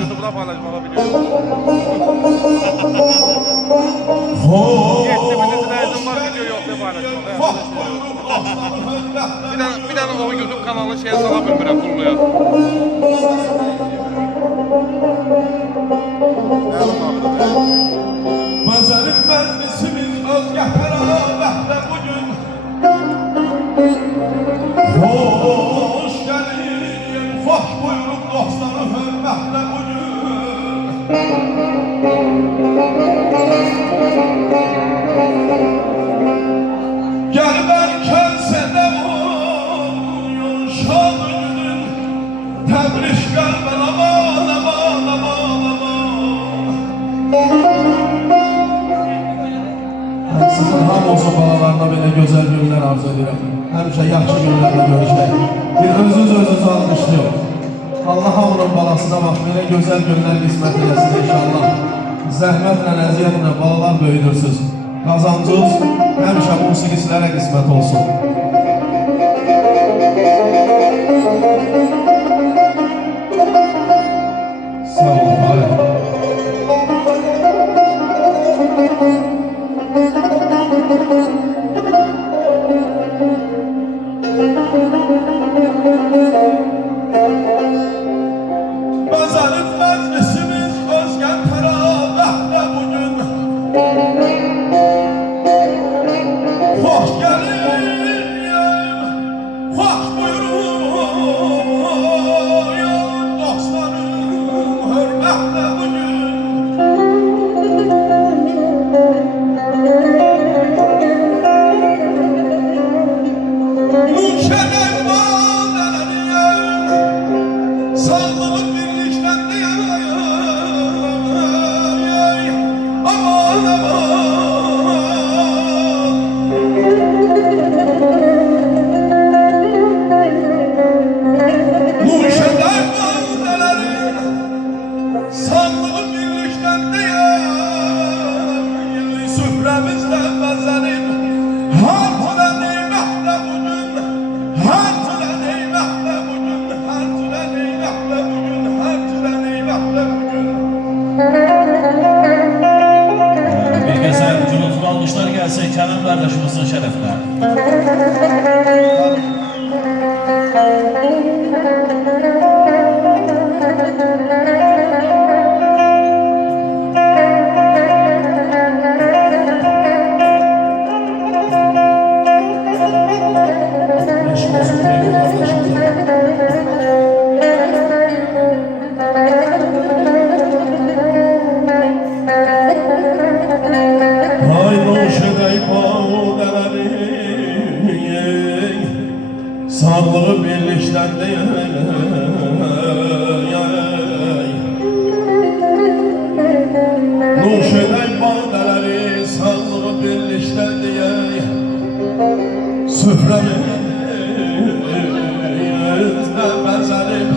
YouTube'da paylaşmalı biliyorum. Video yok diye paylaşmalı. Bir tane o YouTube kanalı şeye sala bilmirəm pulluya. Bazarın məclisimiz özgah tərabətlə bugün hoş gəlin, xoş buyurun dostları hörmətlə bugün gəlib ərkən səndə uyun şad günün təbriş qəlbən aman aman aman aman. Sizin hamısı balalarına belə gözəl günlər arzu edirəm. Həmişə yaxşı günlərlə görüşək. Bir özünüz almışlıyım. Allah hamının balasına bax, belə gözəl günlər qismət eləsin inşallah. Zəhmətlə, əziyyətlə balalar böyüdürsünüz. Qazancınız həmişə musiqicilərə qismət olsun. Sağ olun, Fahir. Bazarın məclisimiz özgən tərabətlə bugün xoş gəlin, xoş buyurun dostlarım hörmətlə bugün Müşərrəf badələniyəm sağlığın birlikdən deyəm aman aman Müşərrəf badələrim neymətlə bugün, hər cürə neymətlə bugün. Bir gözəl gürültülü almışlar gəlsin Kənan qardaşımızın şərəfinə. Eşq olsun Teymur qardaşımıza. Ay noş edey bağdələri, sağlığı birlikdən deyək. Nuş edey bağdələri, sağlığı birlikdən deyək. Süfrəmizdə bəzənib,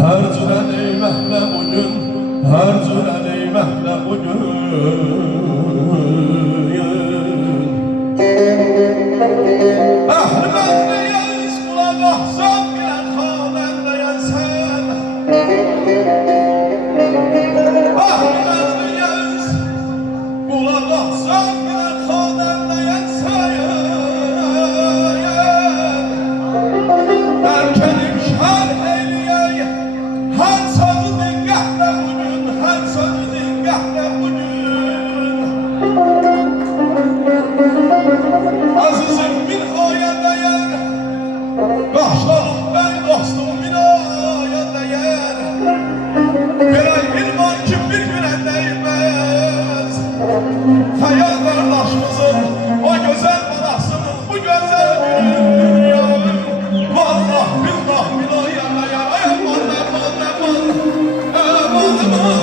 hər cürə neymətlə bugün, hər cürə neymətlə bugün. Əhli məndəyəz, qulaq ahsan bilən xanəndəyən sən. Əhli məndəyəz, qulaq ahsan bilən xanəndəyən sən. Erkenim şərh eyləyək, hər sözü dinqəhlə bugün, hər sözü dinqəhlə bugün. Azizim min aya dəyər, qaşlarım mən dostum min aya dəyər. Bir ay bir var ki bir günə dəyməz. Xəyal qardaşımızın o gözəl balasının bu gözəl günü. Vallah billah min aya dəyər. Ay aman aman aman, aman aman.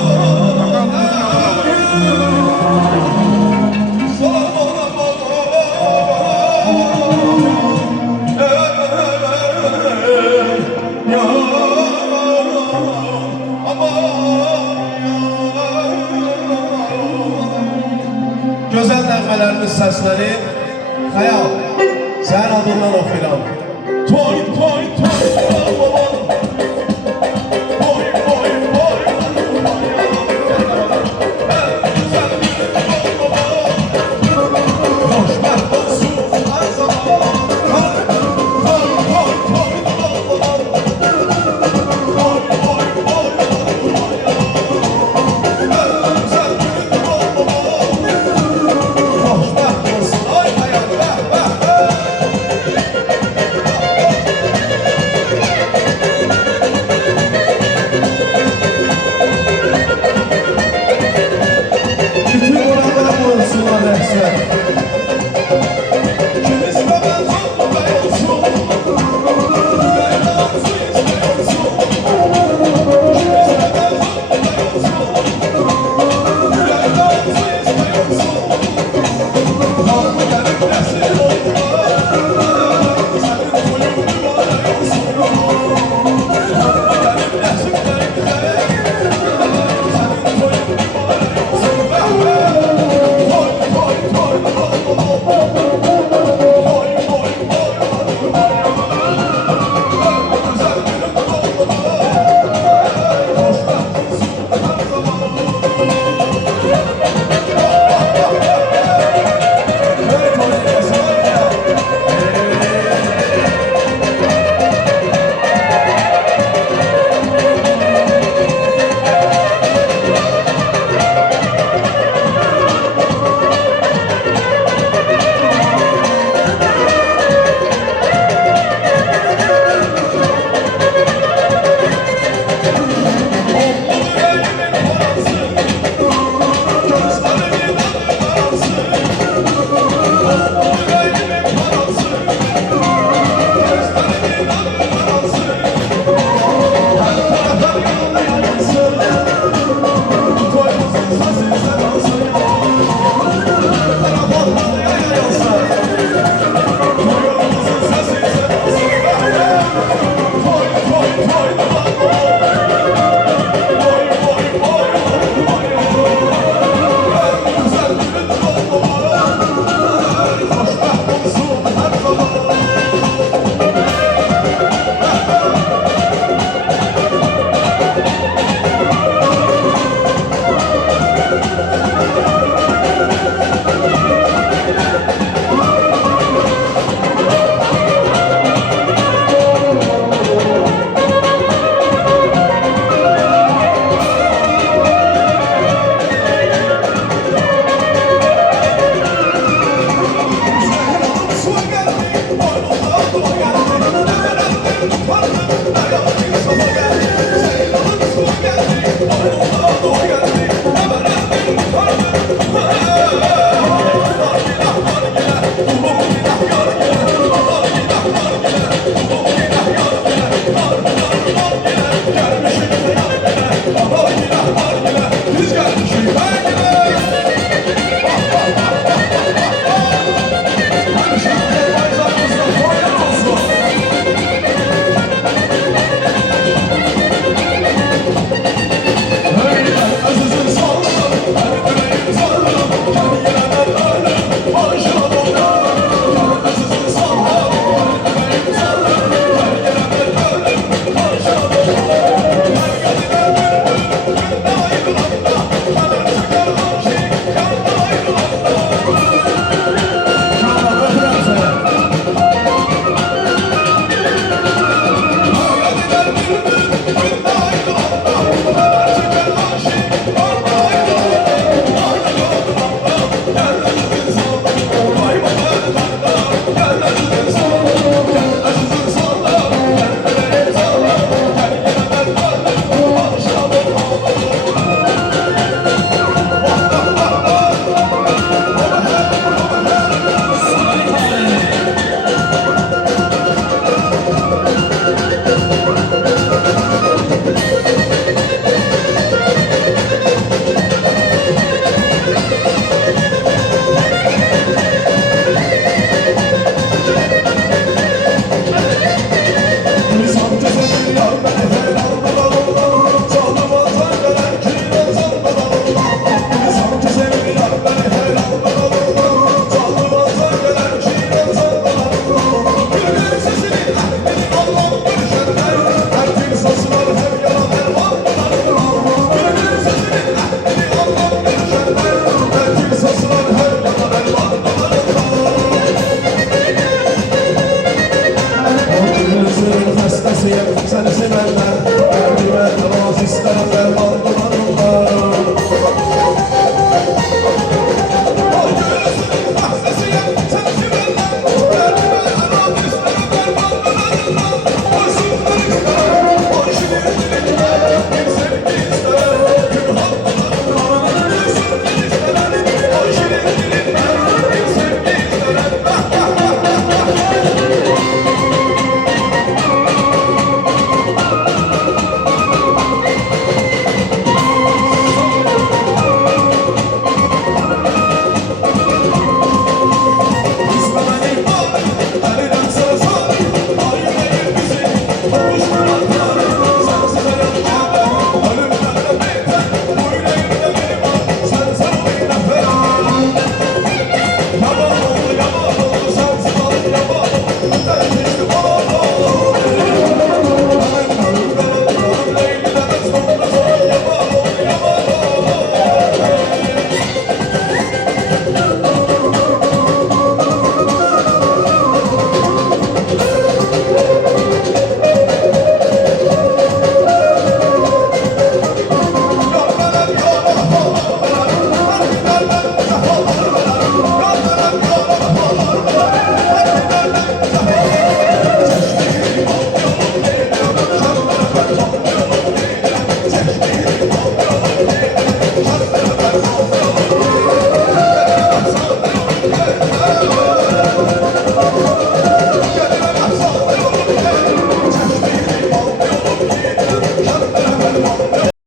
Gözəl nəğmələrimiz səsləri Xəyal, sənin adından oxuyuram.